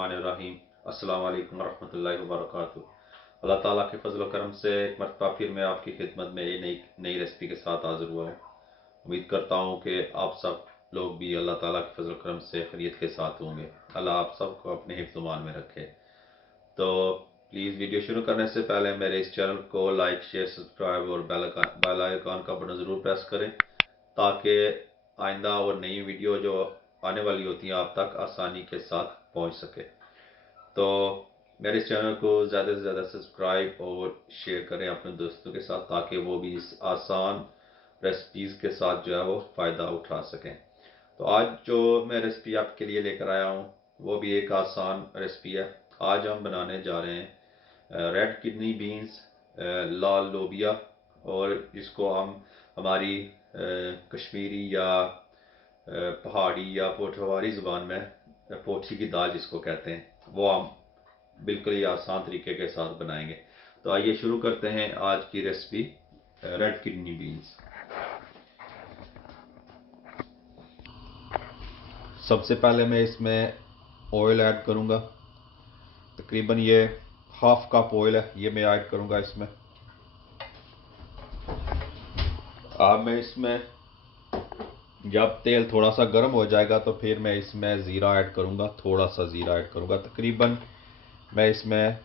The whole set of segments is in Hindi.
बिस्मिल्लाहिर्रहमानिर्रहीम। अस्सलाम वालेकुम वरहमतुल्लाहि वबरकातुहू। अल्लाह ताला के फजल व करम से एक मरतबा फिर मैं आपकी खिदमत में एक नई रेसिपी के साथ हाजिर हुआ हूँ। उम्मीद करता हूँ कि आप सब लोग भी अल्लाह ताला के फजल व करम से खैरियत के साथ होंगे। अल्लाह आप सबको अपने हिफ्ज़-ओ-मान में रखे। तो प्लीज़ वीडियो शुरू करने से पहले मेरे इस चैनल को लाइक, शेयर, सब्सक्राइब और बेल आइकन का बटन ज़रूर प्रेस करें ताकि आइंदा और नई वीडियो जो आने वाली होती हैं आप तक आसानी के साथ पहुंच सके। तो मेरे इस चैनल को ज़्यादा से ज़्यादा सब्सक्राइब और शेयर करें अपने दोस्तों के साथ ताकि वो भी इस आसान रेसिपीज़ के साथ जो है वो फ़ायदा उठा सकें। तो आज जो मैं रेसिपी आपके लिए लेकर आया हूँ वो भी एक आसान रेसिपी है। आज हम बनाने जा रहे हैं रेड किडनी बीन्स, लाल लोबिया, और जिसको हम हमारी कश्मीरी या पहाड़ी या पोठवारी ज़ुबान में पोठी की दाल जिसको कहते हैं, वो हम बिल्कुल ही आसान तरीके के साथ बनाएंगे। तो आइए शुरू करते हैं आज की रेसिपी रेड किडनी बीन्स। सबसे पहले मैं इसमें ऑयल ऐड करूंगा। तकरीबन ये हाफ कप ऑयल है, ये मैं ऐड करूंगा इसमें। अब मैं इसमें जब तेल थोड़ा सा गर्म हो जाएगा तो फिर मैं इसमें ज़ीरा ऐड करूंगा, थोड़ा सा ज़ीरा ऐड करूंगा। तकरीबन मैं इसमें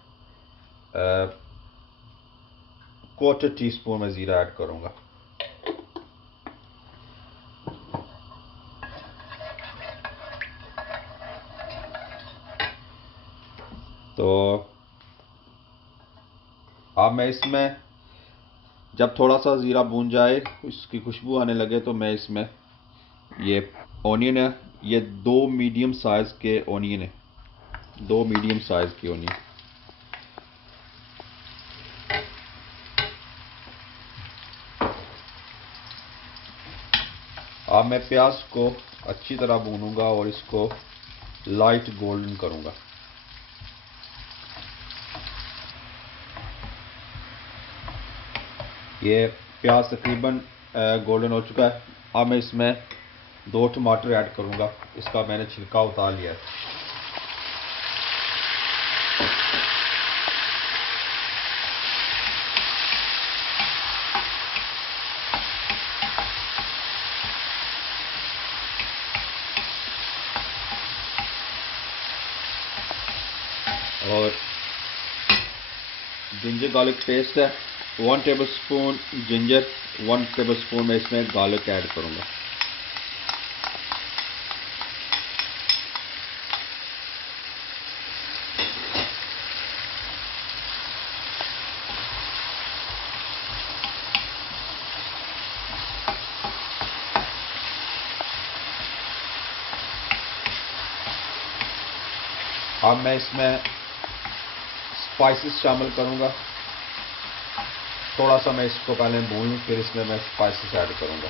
क्वार्टर टी स्पून में ज़ीरा ऐड करूंगा। तो अब मैं इसमें जब थोड़ा सा ज़ीरा भून जाए, उसकी खुशबू आने लगे, तो मैं इसमें ये ऑनियन है, ये 2 मीडियम साइज़ के ऑनियन है, 2 मीडियम साइज़ की ऑनियन। अब मैं प्याज को अच्छी तरह भूनूंगा और इसको लाइट गोल्डन करूंगा। ये प्याज तकरीबन गोल्डन हो चुका है। अब मैं इसमें 2 टमाटर ऐड करूंगा, इसका मैंने छिलका उतार लिया है। और जिंजर गार्लिक पेस्ट है, 1 table spoon ginger, 1 table spoon मैं इसमें गार्लिक ऐड करूंगा। अब मैं इसमें स्पाइसेस शामिल करूंगा। थोड़ा सा मैं इसको पहले भून लूँ, फिर इसमें मैं स्पाइसेस ऐड करूंगा।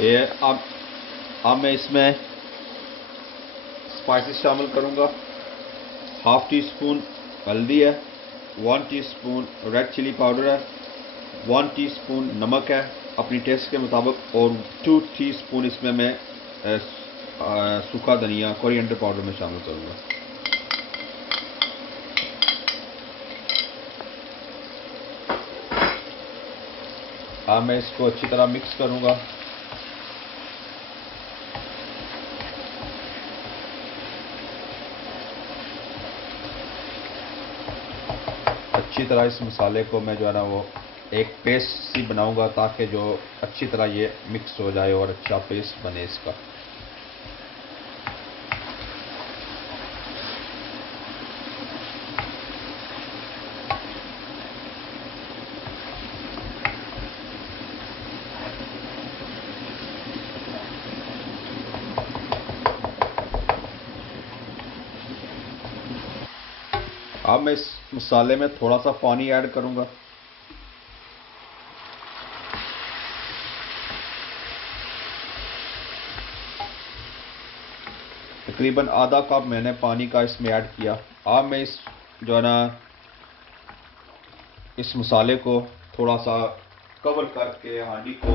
ये अब मैं इसमें स्पाइसेस शामिल करूंगा। हाफ टी स्पून हल्दी है, 1 टीस्पून रेड चिली पाउडर है, 1 टीस्पून नमक है अपनी टेस्ट के मुताबिक, और 2 टीस्पून इसमें मैं सूखा धनिया कोरिएंडर पाउडर में शामिल करूंगा। अब मैं इसको अच्छी तरह मिक्स करूंगा। अच्छी तरह इस मसाले को मैं जो है ना वो एक पेस्ट सी बनाऊंगा ताकि जो अच्छी तरह ये मिक्स हो जाए और अच्छा पेस्ट बने इसका। अब मैं इस मसाले में थोड़ा सा पानी ऐड करूंगा। तकरीबन आधा कप मैंने पानी का इसमें ऐड किया। अब मैं इस जो है ना इस मसाले को थोड़ा सा कवर करके हांडी को